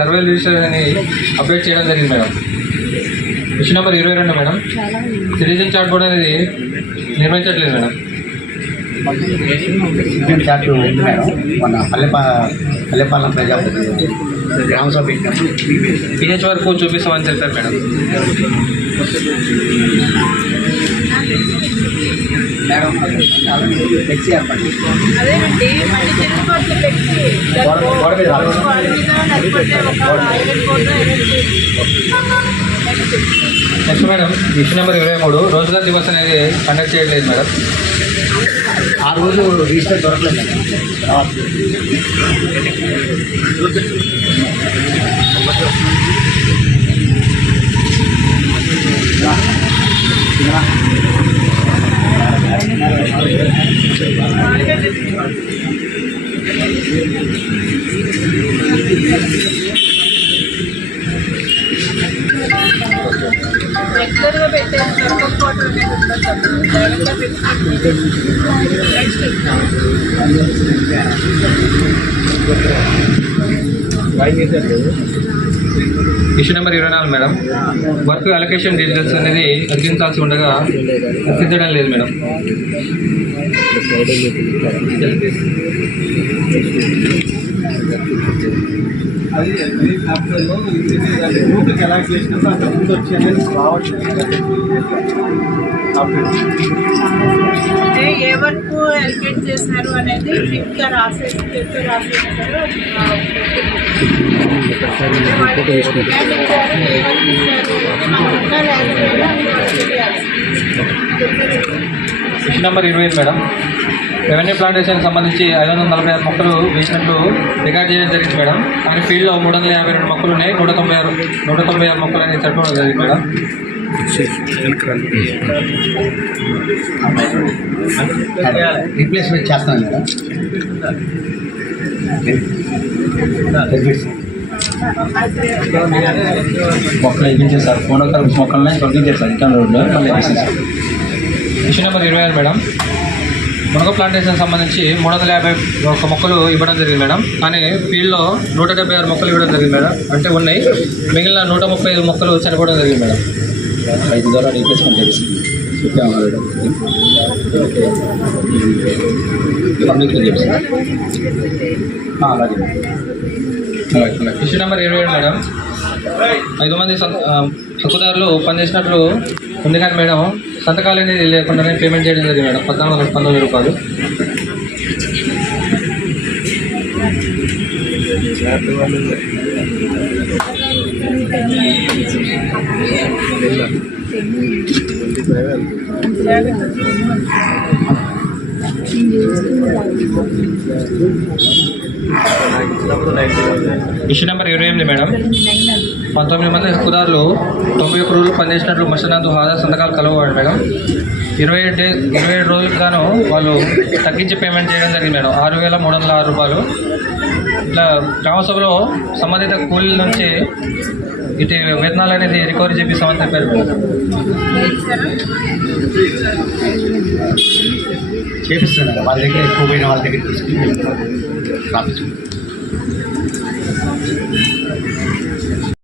Survey register అని update చేయడం జరిగింది madam. Issue number 22 madam. Citizen chat board అనేది నిర్వహించట్లేదు మేడం. చాట్ ఉంది మేడం. మన పల్లెపాలెం ప్రజాపతి గ్రామ సభ పెట్టినప్పుడు పిహెచ్ వరకు చూపిస్తామని చెప్పారు మేడం. అదేనండి మళ్ళీ తిరుగుబాట్లు పెట్టి next madam issue number 23 Rozgar Divas అనేది కండక్ట్ చేయట్లేదు మేడం. ఆ రోజు రిజిస్టర్ దొరకలేదు రెగ్యులర్గా పెట్టేసి దొరకకపోవడం అనేది ఉండదు. డైరెక్ట్గా పెట్టుకుంటే issue number 24 madam. Work allocation details అనేది అర్జించాల్సి ఉండగా అర్జించడం లేదు మేడం. అది యాప్లో గ్రూప్కి ఎలా చేసినప్పుడు అంత ముందు వచ్చి అనేది రావట్లేదు. అంటే ఏ వరకు ఎలికేట్ చేశారు అనేది ఫిట్గా రాసేసి రాసేస్తారు. Issue number 25 madam. రెవెన్యూ ప్లాంటేషన్కి సంబంధించి 546 మొక్కలు వేసినట్లు రికార్డ్ చేయడం జరిగింది మేడం. కానీ ఫీల్డ్లో 352 మొక్కలు ఉన్నాయి. 196 మొక్కలు అనేది చెప్పడం జరిగింది మేడం. రీప్లేస్మెంట్ చేస్తాను మేడం. మొక్కలు ఎక్కించారు సార్. ఫోన్ మొక్కలనే తొలగించారు సార్. ఇంకా రోడ్లో మళ్ళీ వేసేసారు. Issue number 26 madam. మునగ ప్లాంటేషన్ సంబంధించి 351 మొక్కలు ఇవ్వడం జరిగింది మేడం. కానీ ఫీల్డ్లో 176 మొక్కలు ఇవ్వడం జరిగింది మేడం. అంటే ఉన్నాయి. మిగిలిన 135 మొక్కలు చనిపోవడం జరిగింది మేడం. 5 ద్వారా రీప్లేస్మెంట్ చేస్తుంది. పబ్లిక్లో చెప్పారు. అలాగే ఇష్యూ నెంబర్ 27 మేడం. 5 మంది హక్కుదారులు పనిచేసినట్లు ఉంది కానీ మేడం సంతకాలు అనేది లేకుండానే పేమెంట్ చేయడం జరిగింది మేడం. 1419 రూపాయలు. Issue number 28 madam. 19 మంది హక్కుదారులు 91 రోజులు పనిచేసినట్లు మసనాథ్ హాజరు సంతకాలు కలవబడి మేడం. 27 రోజులకు గాను వాళ్ళు తగ్గించి పేమెంట్ చేయడం జరిగింది మేడం. 6,306 రూపాయలు. ఇట్లా గ్రామసభలో సంబంధిత కూలీల నుంచి ఇటు వేతనాలు అనేది రికవరీ చేపిస్తామని చెప్పారు. చేపిస్తున్నారు. వాళ్ళ దగ్గర ఎక్కువ పోయిన వాళ్ళ దగ్గర తీసుకుని రాపించు.